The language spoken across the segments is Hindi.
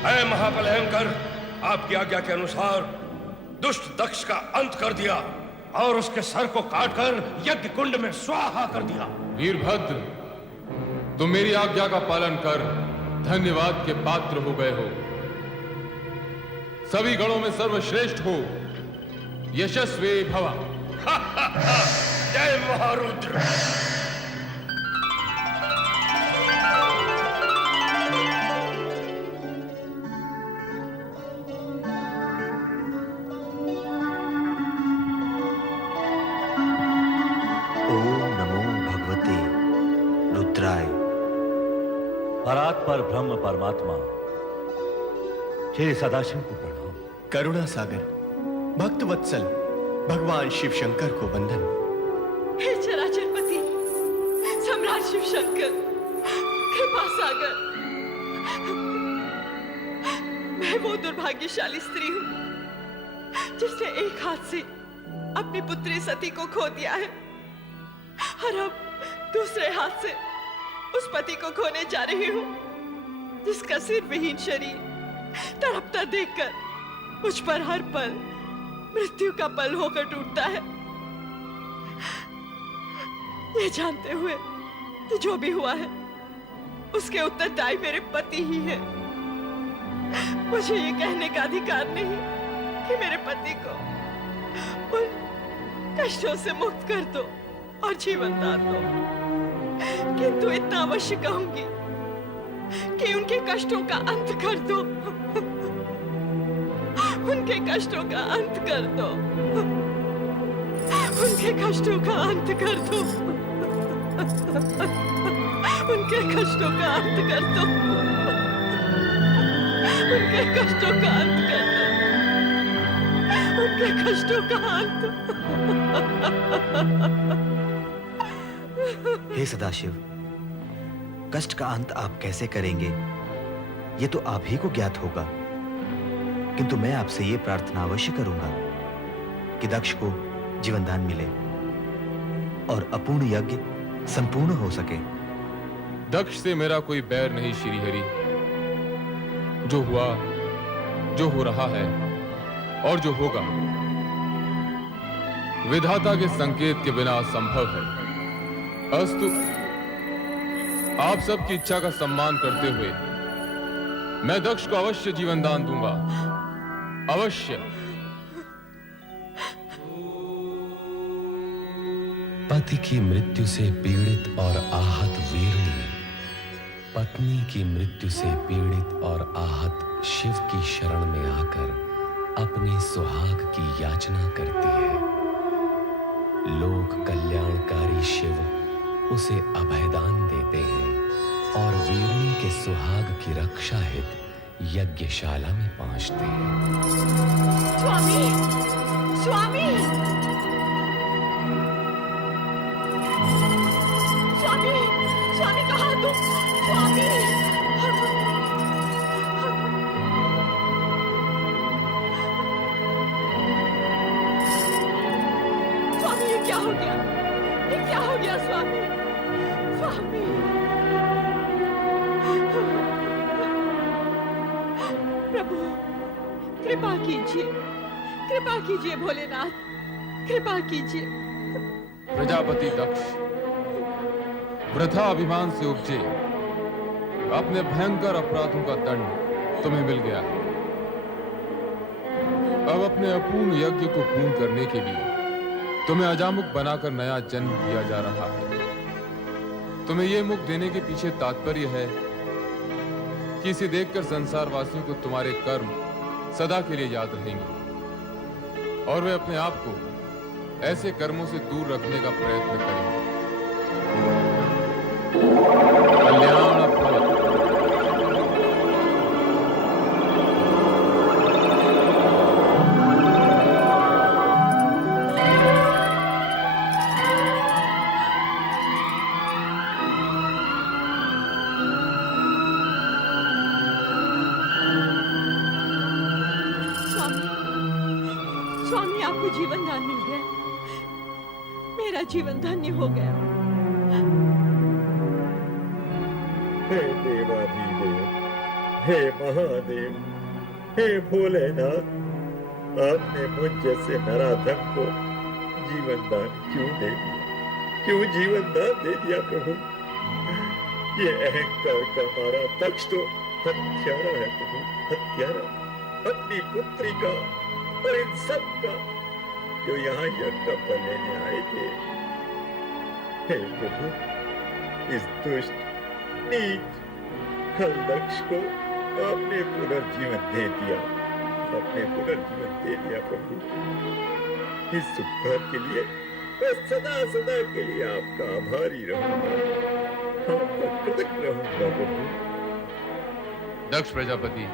ऐ महाबलयंकर, आपकी आज्ञा के अनुसार दुष्ट दक्ष का अंत कर दिया और उसके सर को काटकर यज्ञ कुंड में स्वाहा कर दिया। वीरभद्र, तुम मेरी आज्ञा का पालन कर धन्यवाद के पात्र हो गए हो। सभी गणों में सर्वश्रेष्ठ हो, यशस्वी भवा। जय महारुद्र। परात्पर ब्रह्म परमात्मा श्री सदाशिव को प्रणाम। करुणा सागर भक्त वत्सल भगवान शिव शंकर को वंदन। हे चराचरपति सम्राट शिव शंकर, कृपा सागर, मैं वो दुर्भाग्यशाली स्त्री हूं जिसने एक हाथ से अपनी पुत्री सती को खो दिया है और अब दूसरे हाथ से उस पति को खोने जा रही हूं जिसका सिर विहीन शरीर तड़पता देखकर मुझ पर हर पल मृत्यु का पल होकर टूटता है। ये जानते हुए कि जो भी हुआ है उसके उत्तरदायी मेरे पति ही है। मुझे ये कहने का अधिकार नहीं कि मेरे पति को उन कष्टों से मुक्त कर दो और जीवन दान दो, किंतु इतना अवश्य कहूंगी कि उनके कष्टों का अंत कर दो। उनके कष्टों का अंत कर दो। उनके कष्टों का अंत कर दो। उनके कष्टों का अंत कर दो। उनके कष्टों का अंत कर दो। उनके कष्टों का अंत। हे सदाशिव, कष्ट का अंत आप कैसे करेंगे ये तो आप ही को ज्ञात होगा, किंतु मैं आपसे ये प्रार्थना अवश्य करूंगा कि दक्ष को जीवनदान मिले और अपूर्ण यज्ञ संपूर्ण हो सके। दक्ष से मेरा कोई बैर नहीं श्री हरि। जो हुआ, जो हो रहा है और जो होगा विधाता के संकेत के बिना असंभव है। अस्तु, आप सबकी इच्छा का सम्मान करते हुए मैं दक्ष को अवश्य जीवन दान दूंगा, अवश्य। पति की मृत्यु से पीड़ित और आहत वीरणी पत्नी की मृत्यु से पीड़ित और आहत शिव की शरण में आकर अपने सुहाग की याचना करती है। लोक कल्याणकारी शिव उसे अभयदान देते हैं और वीरणी के सुहाग की रक्षा हित यज्ञशाला में पहुंचते हैं। स्वामी, स्वामी, स्वामी, स्वामी कहाँ तुम? स्वामी, स्वामी ये क्या हो गया? ये क्या हो गया स्वामी? स्वामी, प्रभु कृपा कीजिए, कृपा कीजिए भोलेनाथ, कृपा कीजिए। प्रजापति दक्ष वृथा अभिमान से उपजे अपने भयंकर अपराधों का दंड तुम्हें मिल गया है। अब अपने अपूर्ण यज्ञ को पूर्ण करने के लिए तुम्हें अजामुख बनाकर नया जन्म दिया जा रहा है। तुम्हें यह मुख देने के पीछे तात्पर्य है कि इसे देखकर संसार वासियों को तुम्हारे कर्म सदा के लिए याद रहेंगे और वे अपने आप को ऐसे कर्मों से दूर रखने का प्रयत्न करेंगे। कल्याण भवतु। स्वामी आपको जीवन दान मिल गया, मेरा जीवन धन्य हो गया। हे देवाधिदेव, हे महादेव, हे भोलेनाथ, आपने मुझ जैसे नराधम को जीवन दान क्यों दे दिया? क्यों जीवन दान दे दिया प्रभु? ये अहंकार का मारा दक्ष तो हत्यारा है प्रभु, हत्यारा। अपनी पुत्री का और इन सब का जो यहाँ यज्ञ का फल लेने आए थे। हे प्रभु, इस दुष्ट नीच खल दक्ष को आपने पुनर्जीवन दे दिया, आपने पुनर्जीवन दे दिया प्रभु। इस उपकार के लिए मैं सदा सदा के लिए आपका आभारी रहूंगा, आपका कृतज्ञ रहूंगा प्रभु। दक्ष प्रजापति,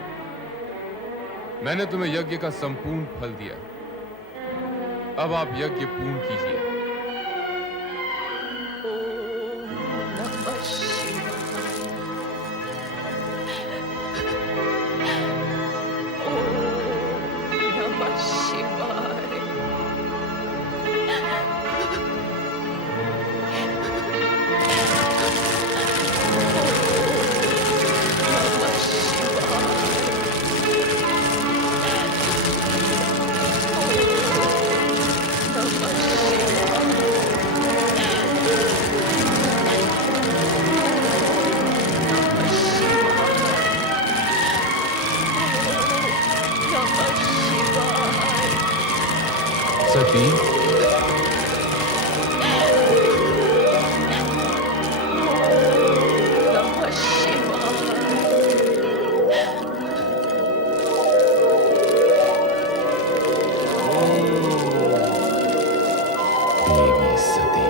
मैंने तुम्हें यज्ञ का संपूर्ण फल दिया। अब आप यज्ञ पूर्ण कीजिए। नमः शिवाय। ओम नमः शिवाय। सती, नमः शिवाय। देवी सती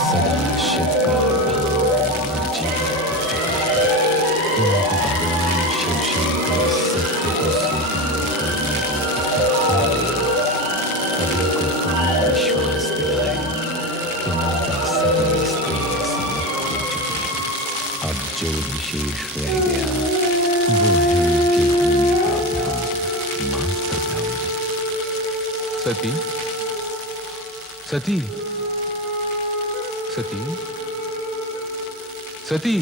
सदा शिव का धाम जीवित कर चुका है। तुमको भगवान शिव शंकर सत्य को स्वीकार करने की तत्पर सभी को पूर्ण विश्वास दिलाए कि माता सती स्त्री से मुक्त हो चुकी है। अब जो विशेष रह गया वो है उनके होने का भ्रम, मात्र भ्रम। सती, सती, सती, सती,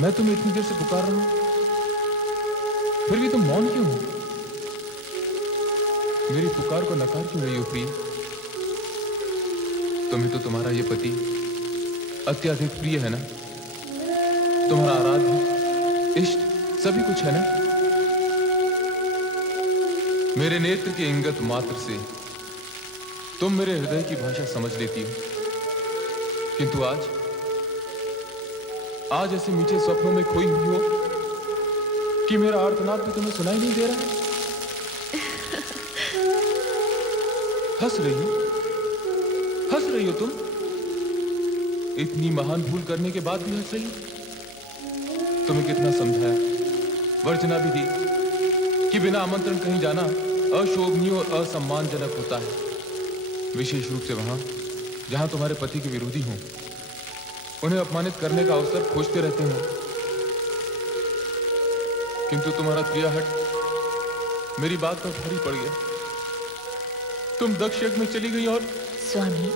मैं तुम्हें इतनी देर से पुकार रहा हूं, फिर भी तुम मौन क्यों हो? मेरी पुकार को नकार क्यों रही हो प्रिय? तुम्हें तो तुम्हारा ये पति अत्यधिक प्रिय है ना? तुम्हारा आराध्य इष्ट सभी कुछ है ना? मेरे नेत्र के इंगत मात्र से तुम मेरे हृदय की भाषा समझ लेती हो, किंतु आज ऐसे मीठे स्वप्नों में खोई हुई हो कि मेरा आर्तनाद भी तुम्हें सुनाई नहीं दे रहा है। हंस रही हो तुम? इतनी महान भूल करने के बाद भी हंस रही हो? तुम्हें कितना समझाया, वर्जना भी दी कि बिना आमंत्रण कहीं जाना अशोभनीय और असम्मानजनक होता है, विशेष रूप से वहां जहां तुम्हारे पति के विरोधी हों, उन्हें अपमानित करने का अवसर खोजते रहते हो। किंतु तुम्हारा क्रियाहट मेरी बात पर भारी पड़ गया। तुम दक्ष यज्ञ में चली गई और स्वामी,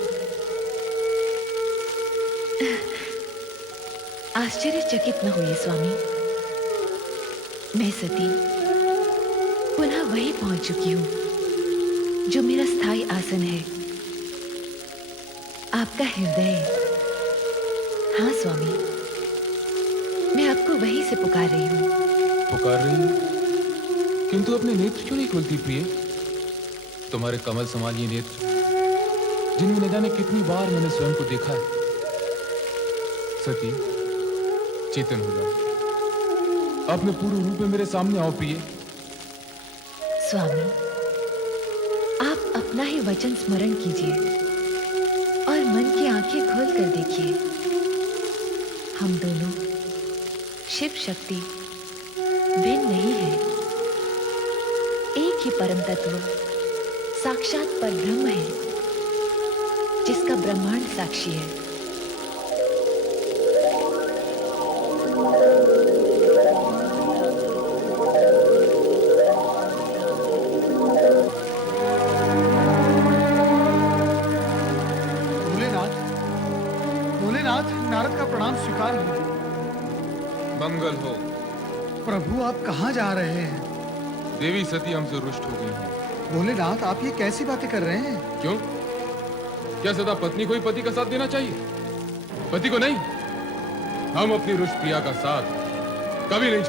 आश्चर्यचकित न होइए स्वामी। मैं सती पुनः वहीं पहुंच चुकी हूं जो मेरा स्थायी आसन है, आपका हृदय। हाँ स्वामी, मैं आपको वहीं से पुकार रही हूं। पुकार रही हो, किंतु अपने नेत्र क्यों नहीं खोलती प्रिय? तुम्हारे कमल समान ये नेत्र, जिनमें न जाने कितनी बार मैंने स्वयं को देखा है। सती, चेतन हो जाओ, अपने पूर्ण रूप में मेरे सामने आओ प्रिय। स्वामी, आप अपना ही वचन स्मरण कीजिए और मन की आंखें खोल कर देखिए। हम दोनों शिव शक्ति भिन्न नहीं है, एक ही परम तत्व साक्षात परब्रह्म है, जिसका ब्रह्मांड साक्षी है। भोलेनाथ, नारद का प्रणाम स्वीकार लीजिए। मंगल हो। प्रभु आप कहाँ जा रहे हैं? देवी सती हमसे रुष्ट हो गई है। भोलेनाथ आप ये कैसी बातें कर रहे हैं? क्यों? क्या सदा पत्नी को ही पति का साथ देना चाहिए, पति को नहीं? हम अपनी रुष्ट प्रिया का साथ कभी नहीं